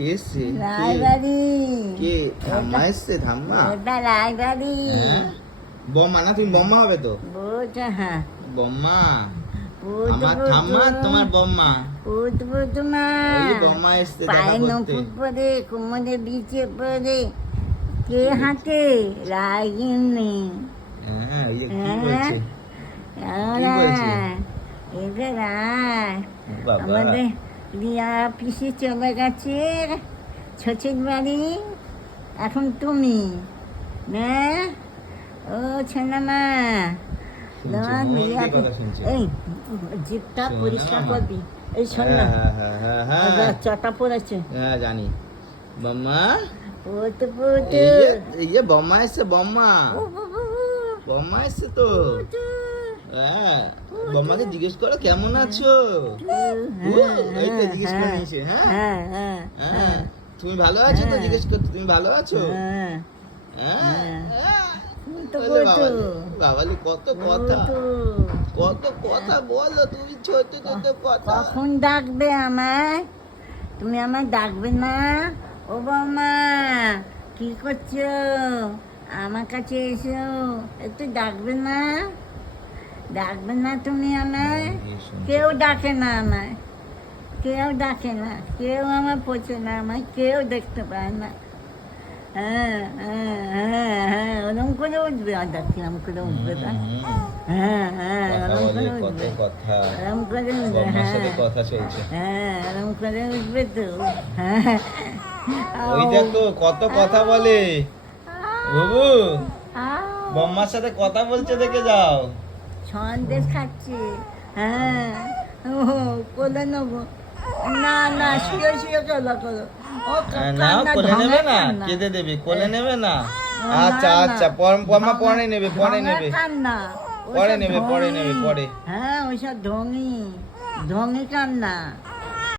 কে এসছে? রায়বাড়ি। কে? ঠাম্মা এসছে? ঠাম্মা? এটা রায়বাড়ি। হ্যাঁ? বম্মা না? তুমি বম্মা হবে তো? বুঝ, হ্যাঁ। বম্মা? বুঝ, আমার বুঝ। ঠাম্মা তোমার বম্মা? বুঝ, বুঝ মা। ওই যে বম্মা এসছে দেখা পায়ে করতে। নপুর পরে, কোমরে বিছে পরে, কে হাঁটে? রাগিনী। হ্যাঁ, ওই যে কি হ্যাঁ? বলছে? কি ওরা, বলছে? এদের রায়। বাবা। আমাদের রিয়া পিসি চলে গেছে শ্বশুর বাড়ি। এখন তুমি না? ও ছেলেমা, শুনছে, মন দিয়ে কথা শুনছে। এই জিপটা শোনো পরিষ্কার মামা। করবি। এই শোন হ্যাঁ, না, হ্যাঁ, হ্যাঁ, হ্যাঁ, হ্যাঁ। চটা পড়েছে। হ্যাঁ, জানি। বম্মা? পুতু পুতু। এই যে বম্মা এসছে, বম্মা। বম্মা এসছে তো। হ্যাঁ, বম্মাকে জিজ্ঞেস করো কেমন আছো। এই তো জিজ্ঞেস করে নিয়েছে। হ্যাঁ, হ্যাঁ, হ্যাঁ। তুমি ভালো আছো তো? জিজ্ঞেস করতে তুমি ভালো আছো? হ্যাঁ। হ্যাঁ, হ্যাঁ। পুতু বলে পুতু। বাবালি কত কথা, কত কথা বলো তুমি, ছোট ছোট কথা। কখন ডাকবে আমায়? তুমি আমায় ডাকবে না? ও বৌমা, কি করছো? আমার কাছে এসো, একটু ডাকবে না? ডাকবে না তুমি আমায়? কেউ ডাকে না আমায়, কেউ ডাকে না, কেউ আমার পৌঁছে না, আমায় কেউ দেখতে পায় না। হ্যাঁ, হ্যাঁ, হ্যাঁ, হ্যাঁ, ওরম করে উঠবে, আর কিরম করে উঠবে তা? হ্যাঁ, হ্যাঁ, কথা ওরম করে বলে, কত উঠবে, কথা। ওরম করে উঠবে। বম্মার সাথে হ্যাঁ, কথা চলছে। হ্যাঁ, ওরম করে উঠবে তো। হ্যাঁ। ওই দেখো কত কথা বলে। বাবু, বম্মার সাথে কথা বলছে, দেখে যাও। সন্দেশ খাচ্ছি। হ্যাঁ, ও কোলে নেবো। না না, শুয়ে শুয়ে চলো করো। ও না, কোলে নেবে না? কান্না। কেঁদে দেবে, কোলে নেবে না? না, আচ্ছা, না। আচ্ছা, বম্মা পরে নেবে, পরে ঢঙের নেবে, কান্না। পরে ওইসব নেবে, পরে ঢঙি। নেবে, পরে। হ্যাঁ, ওইসব ঢঙি, ঢঙি কান্না।